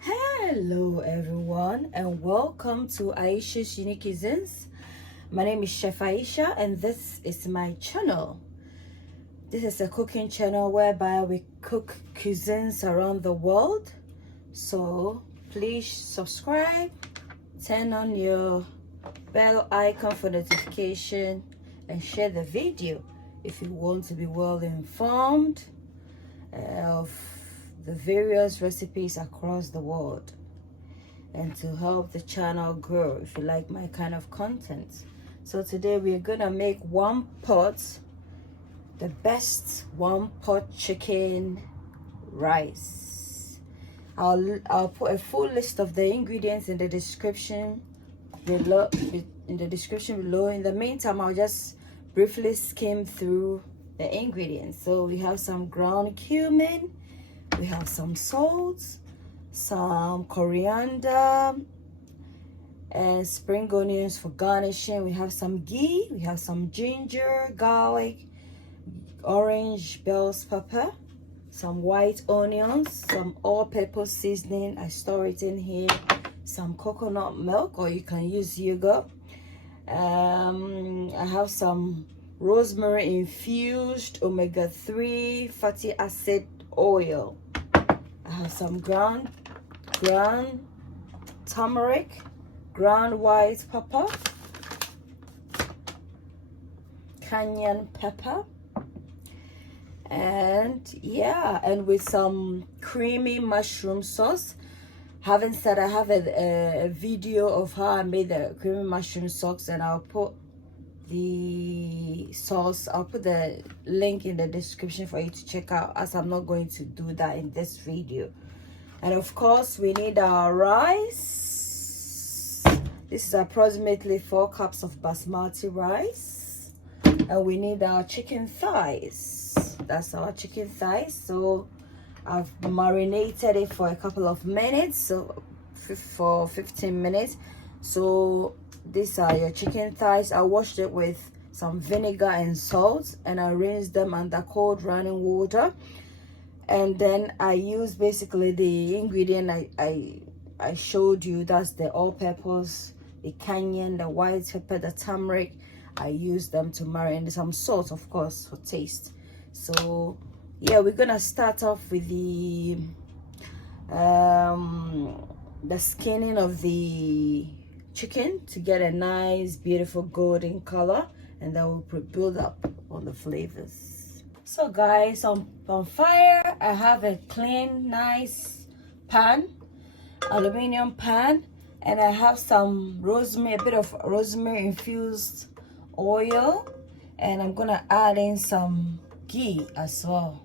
Hello everyone and welcome to Aisha's Unique Cuisines. My name is Chef Aisha and this is my channel. This is a cooking channel whereby we cook cuisines around the world. So please subscribe, turn on your bell icon for notification and share the video if you want to be well informed of the various recipes across the world and to help the channel grow if you like my kind of content. So today we're gonna make one pot, the best one pot chicken rice. I'll put a full list of the ingredients in the description below. In the meantime, I'll just briefly skim through the ingredients. So we have some ground cumin, we have some salt, some coriander, and spring onions for garnishing. We have some ghee, we have some ginger, garlic, orange bell pepper, some white onions, some all-purpose seasoning. I store it in here. Some coconut milk, or you can use yogurt. I have some rosemary infused omega-3 fatty acid oil. I have some ground turmeric, ground white pepper, cayenne pepper, and with some creamy mushroom sauce. Having said, I have a video of how I made the creamy mushroom sauce, and I'll put the link in the description for you to check out, as I'm not going to do that in this video. And of course we need our rice. This is approximately 4 cups of basmati rice, and we need our chicken thighs. That's our chicken thighs. So I've marinated it for a couple of minutes, so for 15 minutes. So these are your chicken thighs. I washed it with some vinegar and salt, and I rinsed them under cold running water. And then I use basically the ingredient I showed you. That's the all-purpose, the cayenne, the white pepper, the turmeric. I use them to marinate. Some salt, of course, for taste. So yeah, we're gonna start off with the skinning of the chicken to get a nice beautiful golden color, and then we'll build up on the flavors. So guys, on fire I have a clean nice pan, aluminum pan, and I have some rosemary, a bit of rosemary infused oil, and I'm gonna add in some ghee as well,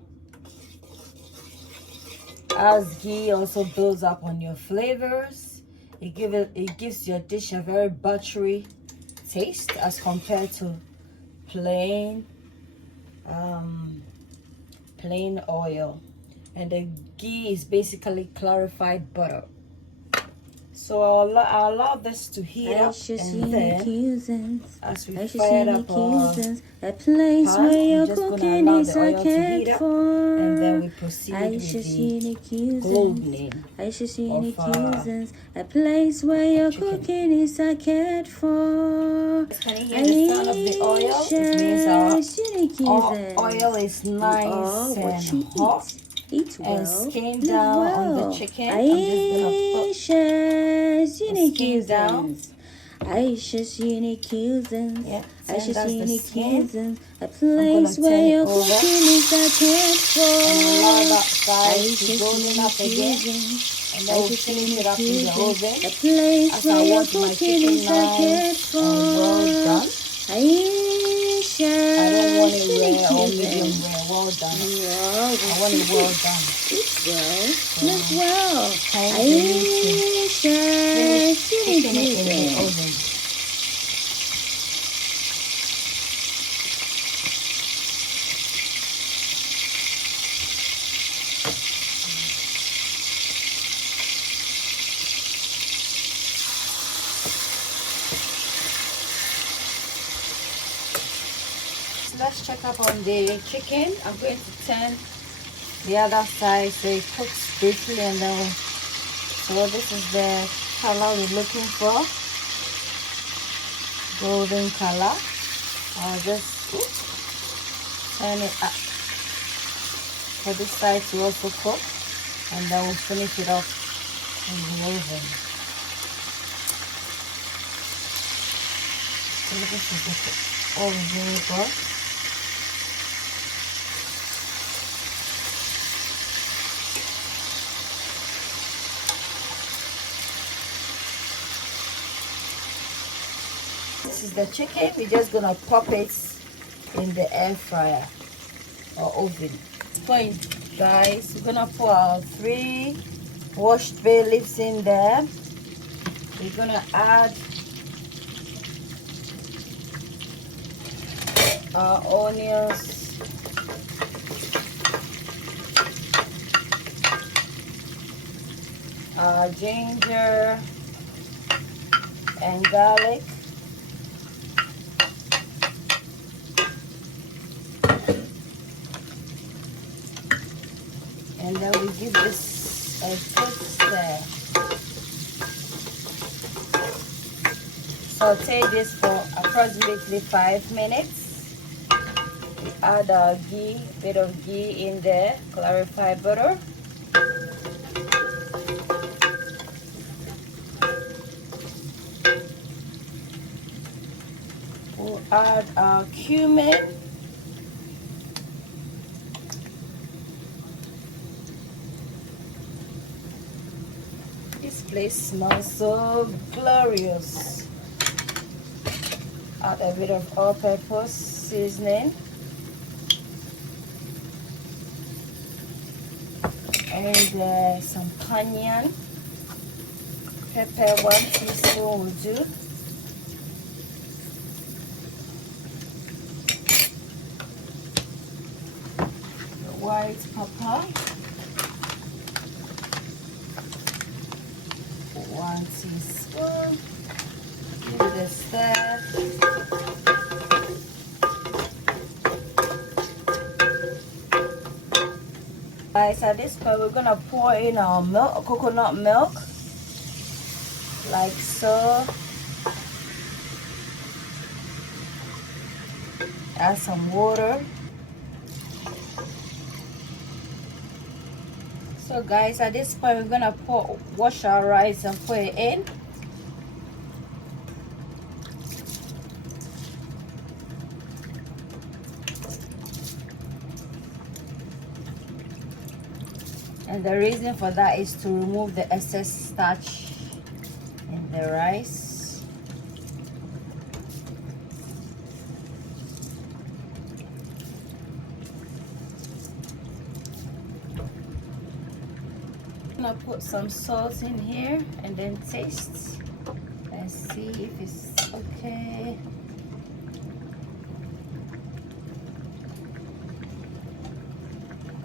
as ghee also builds up on your flavors. It gives your dish a very buttery taste as compared to plain oil. And the ghee is basically clarified butter. So I'll allow this to heat up, and then as we fire up our pan, I'm just going to allow the oil to heat up, and then we proceed with the globing a place where your chicken. cooking is a cared for. Can you hear the sound of the oil? It means our oil is nice and hot. Eat well, and skin live down well. on the chicken. I'm just Aisha's gonna unique skin down. cuisines. Aisha's unique cuisines. Yeah, Aisha's that's the unique skin. cuisines. A place where your cooking is a cared for. And allow that side to Aisha's golden up unique again. cuisines. And then we'll finish it up in the oven. A place As where I your want my cooking chicken is a cared nice for. and well done. Aisha's I don't want it unique rare or medium cuisines. rare. Well done. I Well, want it well done. eat well, live well. Time for me to Aisha's cooking it in the cuisines. oven. Let's check up on the chicken. I'm going to turn the other side so it cooks briefly, and then we'll So this is the color we're looking for, golden color. I'll just turn it up for this side to also cook, and then we'll finish it off in the oven. So this is the oven vinegar. This is the chicken. We're just gonna pop it in the air fryer or oven. Point, guys, we're gonna put our 3 washed bay leaves in there. We're gonna add our onions, our ginger and garlic, and then we give this a good stir. Saute this for approximately 5 minutes. We add our ghee, bit of ghee in there, clarified butter. We'll add our cumin. This place smells so glorious. Add a bit of all-purpose seasoning. And some cayenne pepper, 1 teaspoon will do. The white pepper, 1 teaspoon. Give it a stir. Guys, at this point we're gonna pour in our milk, coconut milk, like so. Add some water. So guys, at this point we're gonna wash our rice and put it in. And the reason for that is to remove the excess starch in the rice. I'm gonna put some salt in here and then taste and see if it's okay.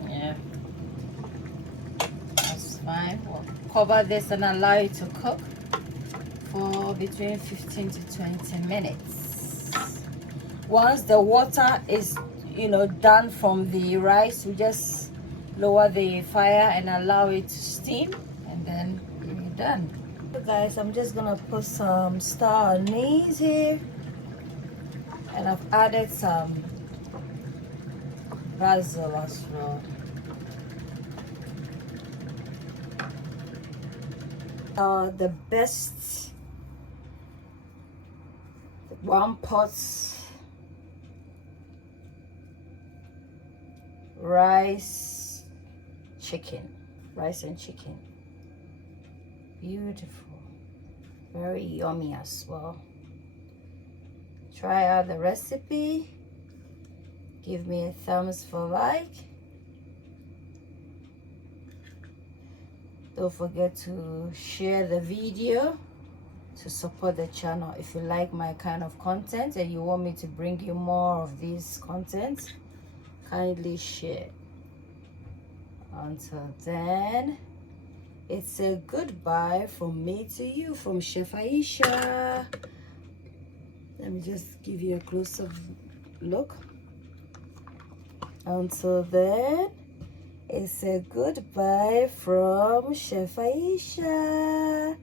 Yeah. Fine. We'll cover this and allow it to cook for between 15 to 20 minutes. Once the water is, done from the rice, we just lower the fire and allow it to steam, and then we're done. So guys, I'm just gonna put some star anise here, and I've added some basil as well. The best one-pot rice and chicken. Beautiful, very yummy as well. Try out the recipe, give me a thumbs for like. Don't forget to share the video to support the channel. If you like my kind of content and you want me to bring you more of these content, kindly share. Until then, it's a goodbye from me to you, from Chef Aisha. Let me just give you a close-up look. Until then, It's a goodbye from Chef Aisha.